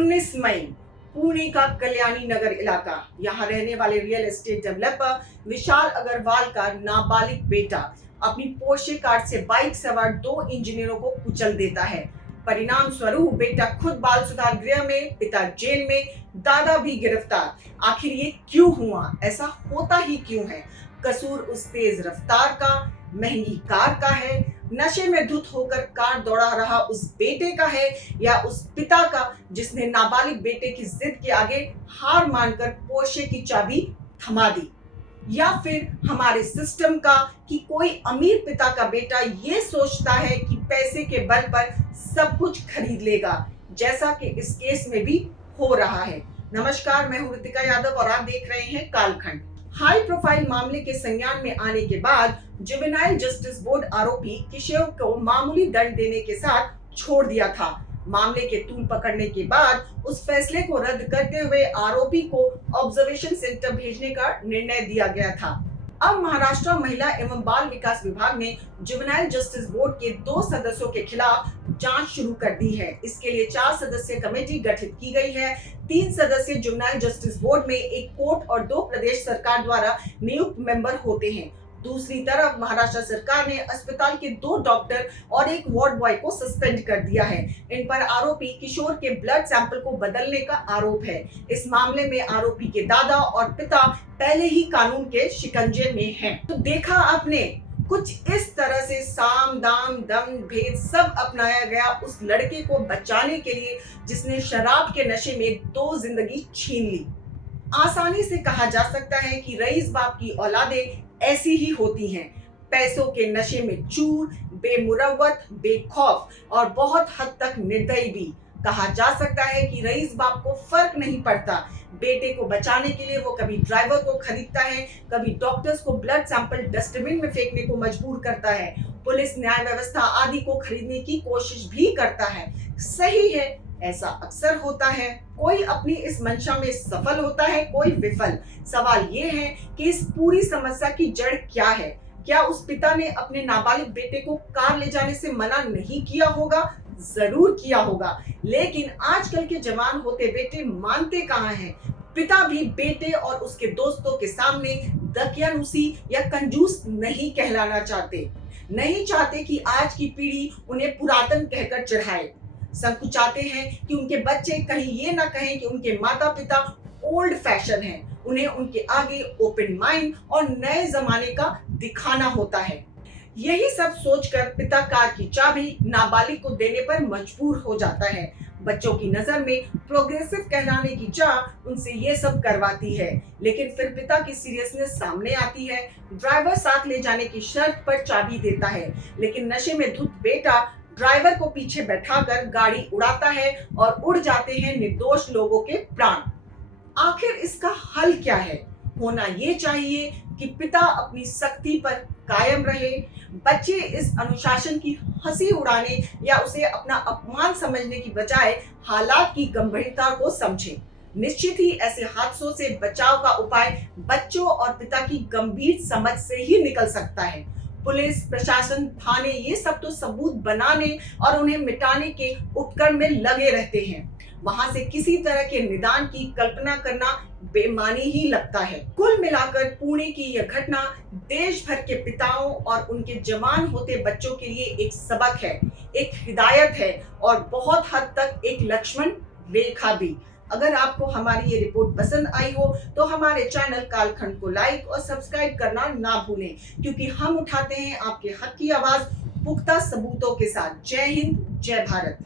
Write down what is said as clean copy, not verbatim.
19 मई पुणे का कल्याणी नगर इलाका, यहाँ रहने वाले रियल एस्टेट डेवलपर विशाल अग्रवाल का नाबालिग बेटा अपनी पोर्शे कार से बाइक सवार 2 इंजीनियरों को कुचल देता है। परिणाम स्वरूप बेटा खुद बाल सुधार गृह में, पिता जेल में, दादा भी गिरफ्तार। आखिर ये क्यों हुआ? ऐसा होता ही क्यों है? कसूर उस तेज रफ्तार का, महंगी कार का है, नशे में धुत होकर कार दौड़ा रहा उस बेटे का है, या उस पिता का जिसने नाबालिग बेटे की जिद के आगे हार मानकर पोर्शे की चाबी थमा दी, या फिर हमारे सिस्टम का कि कोई अमीर पिता का बेटा ये सोचता है कि पैसे के बल पर सब कुछ खरीद लेगा, जैसा कि इस केस में भी हो रहा है। नमस्कार, मैं हूं ऋतिका यादव और आप देख रहे हैं कालखंड। हाई प्रोफाइल मामले के संज्ञान में आने के बाद जुवेनाइल जस्टिस बोर्ड आरोपी किशोर को मामूली दंड देने के साथ छोड़ दिया था। मामले के तूल पकड़ने के बाद उस फैसले को रद्द करते हुए आरोपी को ऑब्जर्वेशन सेंटर भेजने का निर्णय दिया गया था। अब महाराष्ट्र महिला एवं बाल विकास विभाग ने जुवेनाइल जस्टिस बोर्ड के 2 सदस्यों के खिलाफ जांच शुरू कर दी है। इसके लिए 4 सदस्यीय कमेटी गठित की गई है। 3 सदस्यीय जुवेनाइल जस्टिस बोर्ड में एक कोर्ट और 2 प्रदेश सरकार द्वारा नियुक्त मेंबर होते हैं। दूसरी तरफ महाराष्ट्र सरकार ने अस्पताल के 2 डॉक्टर और 1 वार्ड बॉय को सस्पेंड कर दिया है। इन पर आरोपी किशोर के ब्लड सैंपल को बदलने का आरोप है। इस मामले में आरोपी के दादा और पिता पहले ही कानून के शिकंजे में हैं। तो देखा आपने, कुछ इस तरह से साम दाम दम भेद सब अपनाया गया उस लड़के को बचाने के लिए जिसने शराब के नशे में 2 जिंदगी छीन ली। आसानी से कहा जा सकता है कि रईस बाप की औलादें ऐसी ही होती हैं, पैसों के नशे में चूर, बेमुरव्वत, बेखौफ और बहुत हद तक निर्दयी भी। कहा जा सकता है कि रईस बाप को फर्क नहीं पड़ता। बेटे को बचाने के लिए वो कभी ड्राइवर को खरीदता है, कभी डॉक्टर्स को ब्लड सैंपल डस्टबिन में फेंकने को मजबूर करता है, पुलिस, न्याय व्यवस्था आदि को खरीदने की कोशिश भी करता है। सही है, ऐसा अक्सर होता है। कोई अपनी इस मंशा में सफल होता है, कोई विफल। सवाल ये है कि इस पूरी समस्या की जड़ क्या है? क्या उस पिता ने अपने नाबालिग बेटे को कार ले जाने से मना नहीं किया होगा? जरूर किया होगा, लेकिन आजकल के जवान होते बेटे मानते कहाँ हैं? पिता भी बेटे और उसके दोस्तों के सामने दकियानूसी या कंजूस नहीं कहलाना चाहते। नहीं चाहते कि आज की पीढ़ी उन्हें पुरातन कहकर चढ़ाए। संकुचाते हैं कि उनके बच्चे कहीं ये ना कहें कि उनके माता पिता ओल्ड फैशन हैं। उन्हें उनके आगे ओपन माइंड और नए जमाने का दिखाना होता है। यही सब सोचकर पिता कार की चाबी नाबालिग को देने पर मजबूर हो जाता है। बच्चों की नजर में प्रोग्रेसिव कहलाने की चाह उनसे ये सब करवाती है, लेकिन फिर पिता की सीरियसनेस सामने आती है। ड्राइवर साथ ले जाने की शर्त पर चाबी देता है, लेकिन नशे में धुत बेटा ड्राइवर को पीछे बैठाकर गाड़ी उड़ाता है और उड़ जाते हैं निर्दोष लोगों के प्राण। आखिर इसका हल क्या है? होना ये चाहिए कि पिता अपनी सख्ती पर कायम रहे, बच्चे इस अनुशासन की हंसी उड़ाने या उसे अपना अपमान समझने की बजाय हालात की गंभीरता को समझे। निश्चित ही ऐसे हादसों से बचाव का उपाय बच्चों और पिता की गंभीर समझ से ही निकल सकता है। पुलिस प्रशासन, थाने ये सब तो सबूत बनाने और उन्हें मिटाने के उपक्रम में लगे रहते हैं। वहां से किसी तरह के निदान की कल्पना करना बेमानी ही लगता है। कुल मिलाकर पुणे की यह घटना देश भर के पिताओं और उनके जवान होते बच्चों के लिए एक सबक है, एक हिदायत है और बहुत हद तक एक लक्ष्मण रेखा भी। अगर आपको हमारी ये रिपोर्ट पसंद आई हो तो हमारे चैनल कालखंड को लाइक और सब्सक्राइब करना ना भूलें, क्योंकि हम उठाते हैं आपके हक की आवाज पुख्ता सबूतों के साथ। जय हिंद, जय भारत।